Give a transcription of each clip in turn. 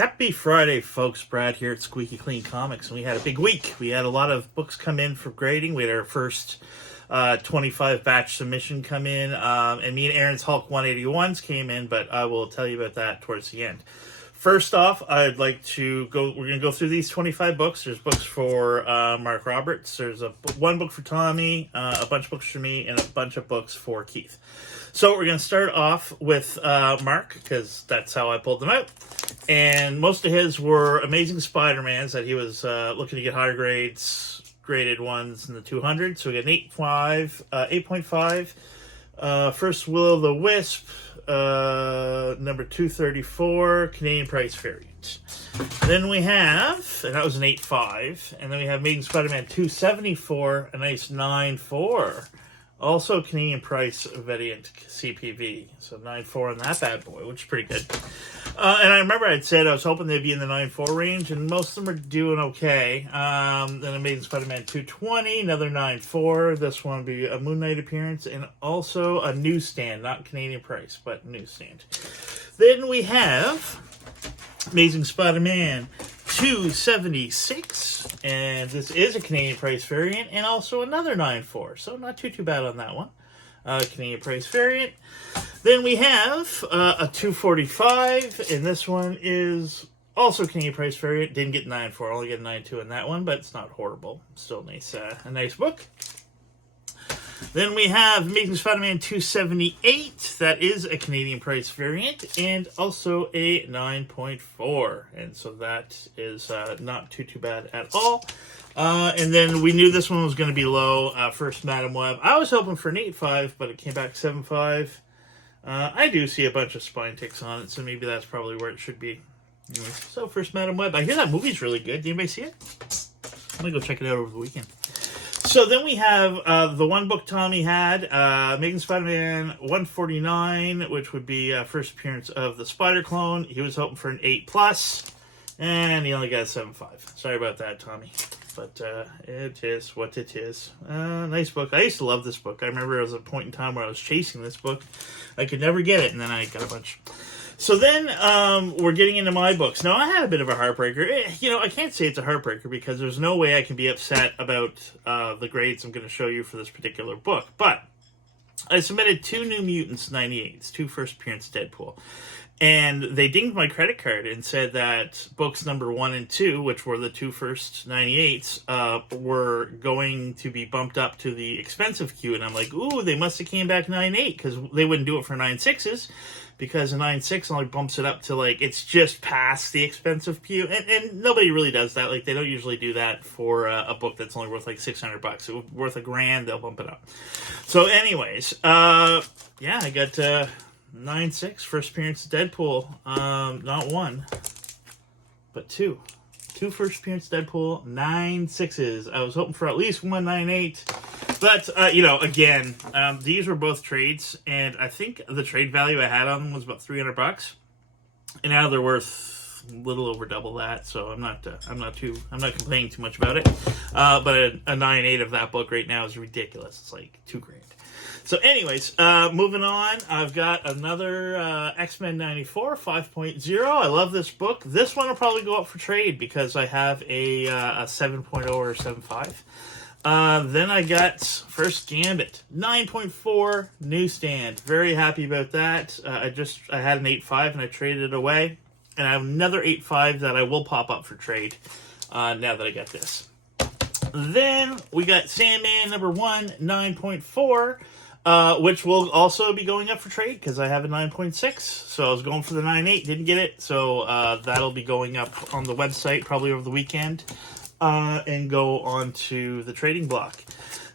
Happy Friday, folks. Brad here at Squeaky Clean Comics, and we had a big week. We had a lot of books come in for grading. We had our first 25 batch submission come in, and me and Aaron's Hulk 181s came in, but I will tell you about that towards the end. First off, I'd like to we're going to go through these 25 books. There's books for Mark Roberts. There's one book for Tommy, a bunch of books for me, and a bunch of books for Keith. So we're going to start off with Mark, because that's how I pulled them out. And most of his were Amazing Spider-Mans that he was looking to get higher graded ones in the 200. So we got an 8.5, First Will-o'-the-Wisp, number 234, Canadian price variant. Then we have, and that was an 8.5, and then we have Amazing Spider-Man 274, a nice 9.4. Also Canadian price variant CPV. So 9.4 on that bad boy, which is pretty good. And I remember I'd said I was hoping they'd be in the 9.4 range, and most of them are doing okay. Then Amazing Spider-Man 220, another 9.4. This one will be a Moon Knight appearance, and also a newsstand, not Canadian price, but newsstand. Then we have Amazing Spider-Man 276, and this is a Canadian price variant, and also another 9.4, so not too bad on that one. Canadian price variant. Then we have a 245, and this one is also Canadian price variant. Didn't get 9.4, only get 9.2 in that one, but it's not horrible. Still nice, a nice book. Then we have Amazing Spider-Man 278. That is a Canadian price variant, and also a 9.4. And so that is not too bad at all. And then we knew this one was going to be low. First Madam Web. I was hoping for an 8.5, but it came back 7.5. I do see a bunch of spine ticks on it, so maybe that's probably where it should be. Anyway, so First Madam Web. I hear that movie's really good. Did anybody see it? I'm going to go check it out over the weekend. So then we have the one book Tommy had, Amazing Spider-Man 149, which would be first appearance of the Spider Clone. He was hoping for an 8+, and he only got a 7.5. Sorry about that, Tommy. But it is what it is. Nice book. I used to love this book. I remember there was a point in time where I was chasing this book. I could never get it, and then I got a bunch. So then we're getting into my books. Now, I had a bit of a heartbreaker. I can't say it's a heartbreaker because there's no way I can be upset about the grades I'm going to show you for this particular book. But I submitted 2 New Mutants 98s, 2 first appearance Deadpool. And they dinged my credit card and said that books number 1 and 2, which were the 2 first 98s, were going to be bumped up to the expensive queue. And I'm like, ooh, they must have came back 9.8 because they wouldn't do it for 9.6s. Because a 9.6 only bumps it up to, it's just past the expensive queue. And nobody really does that. They don't usually do that for a book that's only worth, $600. If it's worth $1,000, they'll bump it up. So anyways, I got 9.6, first appearance of Deadpool. Not 1, but 2. 2 first appearance Deadpool, 9.6s. I was hoping for at least 1 9.8. But, again, these were both trades, and I think the trade value I had on them was about $300. And now they're worth a little over double that, so I'm not complaining too much about it. But a 9.8 of that book right now is ridiculous. It's like $2,000. So anyways, moving on, I've got another X-Men 94, 5.0. I love this book. This one will probably go up for trade because I have a 7.0 or 7.5. Then I got First Gambit, 9.4 newsstand. Very happy about that. I had an 8.5 and I traded it away. And I have another 8.5 that I will pop up for trade now that I got this. Then we got Sandman number 1, 9.4, which will also be going up for trade because I have a 9.6. So I was going for the 9.8, didn't get it. So that'll be going up on the website probably over the weekend. And go on to the trading block.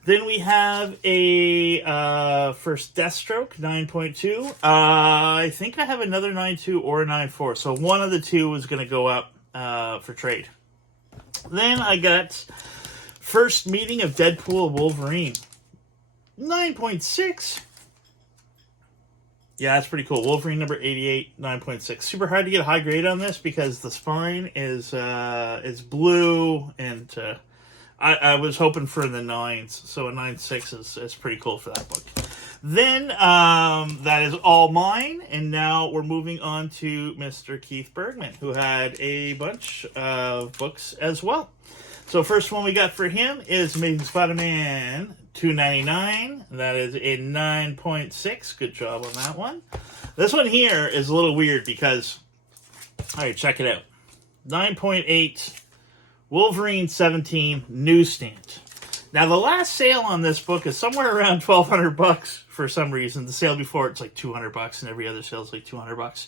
Then we have a first Deathstroke, 9.2. I think I have another 9.2 or a 9.4. So one of the two is going to go up for trade. Then I got first meeting of Deadpool and Wolverine, 9.6. Yeah, that's pretty cool. Wolverine number 88, 9.6. Super hard to get a high grade on this because the spine is blue, and I was hoping for the 9s, so a 9.6 is pretty cool for that book. Then that is all mine, and now we're moving on to Mr. Keith Bergman, who had a bunch of books as well. So first one we got for him is Amazing Spider-Man 299. That is a 9.6. Good job on that one. This one here is a little weird because, all right, check it out. 9.8, Wolverine 17, newsstand. Now, the last sale on this book is somewhere around $1,200 for some reason. The sale before, it's like $200, and every other sale is like $200.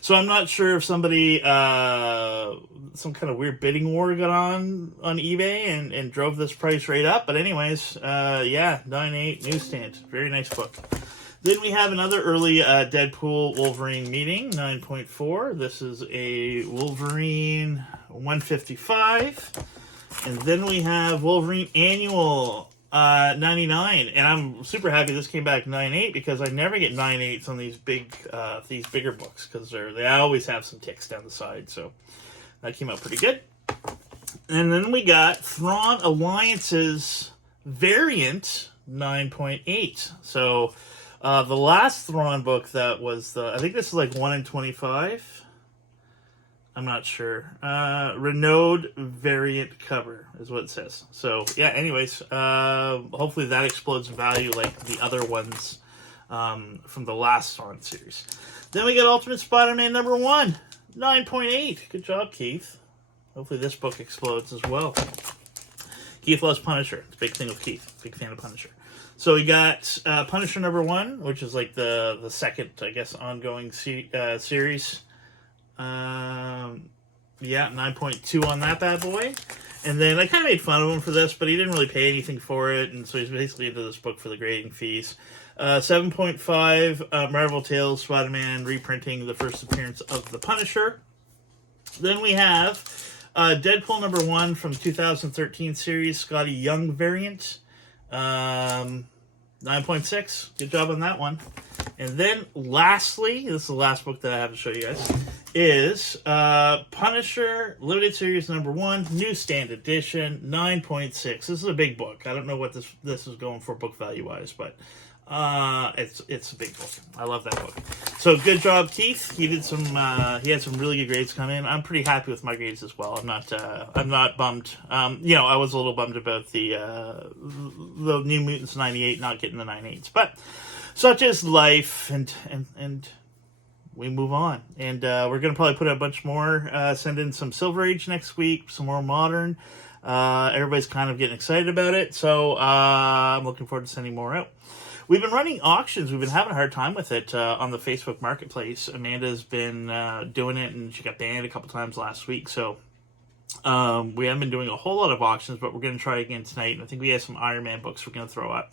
So I'm not sure if somebody, some kind of weird bidding war got on eBay and drove this price right up. But anyways, yeah, 9.8 newsstand. Very nice book. Then we have another early Deadpool Wolverine meeting, 9.4. This is a Wolverine 155. And then we have Wolverine Annual 99. And I'm super happy this came back 9.8 because I never get 9.8s on these bigger books because they always have some ticks down the side. So that came out pretty good. And then we got Thrawn Alliance's variant 9.8. So the last Thrawn book that was I think this is like 1 in 25. I'm not sure. Renaud variant cover is what it says. So yeah, anyways, hopefully that explodes in value like the other ones from the last Thrawn series. Then we got Ultimate Spider-Man #1, 9.8. Good job, Keith. Hopefully this book explodes as well. Keith loves Punisher. It's a big thing with Keith. Big fan of Punisher. So we got Punisher #1, which is like the second, I guess, ongoing series. Yeah, 9.2 on that bad boy. And then I kind of made fun of him for this, but he didn't really pay anything for it, and so he's basically into this book for the grading fees. 7.5, Marvel Tales Spider-Man reprinting the first appearance of the Punisher. Then we have Deadpool #1 from 2013 series, Scotty Young variant. 9.6. Good job on that one. And then lastly, this is the last book that I have to show you guys, is Punisher Limited Series #1, Newsstand Edition, 9.6. This is a big book. I don't know what this is going for book value-wise, but it's a big book. I love that book. So good job, Keith. He had some really good grades come in. I'm pretty happy with my grades as well. I'm not bummed. I was a little bummed about the New Mutants 98 not getting the 9.8s, but such is life, and we move on. And we're gonna probably put out a bunch more. Send in some Silver Age next week, some more modern. Everybody's kind of getting excited about it, so I'm looking forward to sending more out. We've been running auctions. We've been having a hard time with it on the Facebook Marketplace. Amanda's been doing it, and she got banned a couple times last week. So we haven't been doing a whole lot of auctions, but we're going to try again tonight. And I think we have some Iron Man books we're going to throw up.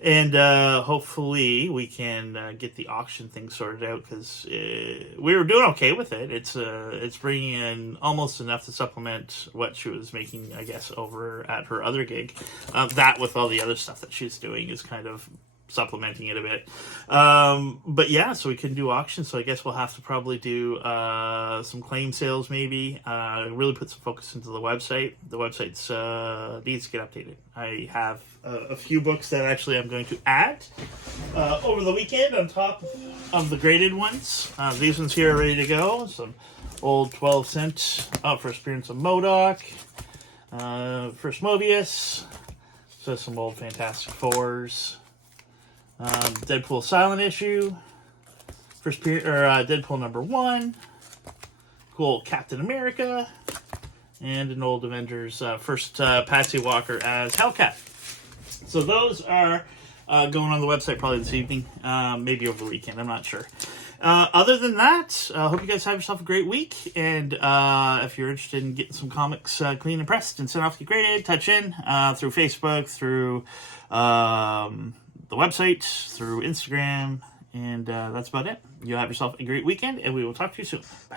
And hopefully we can get the auction thing sorted out because we were doing okay with it. It's bringing in almost enough to supplement what she was making, I guess, over at her other gig. That with all the other stuff that she's doing is kind of supplementing it a bit. But yeah, so we couldn't do auctions, so I guess we'll have to probably do some claim sales maybe. Really put some focus into the website. The website's needs to get updated. I have a few books that actually I'm going to add over the weekend on top of the graded ones. These ones here are ready to go. Some old 12-cent first appearance of MODOK, first Mobius, so some old Fantastic Fours, Deadpool silent issue, Deadpool #1, cool Captain America, and an old Avengers first Patsy Walker as Hellcat. So those are going on the website probably this evening, maybe over the weekend. I'm not sure. Other than that, I hope you guys have yourself a great week. And if you're interested in getting some comics clean and pressed and sent off to get graded, touch in through Facebook, through the website, through Instagram, and that's about it. You have yourself a great weekend, and we will talk to you soon. Bye.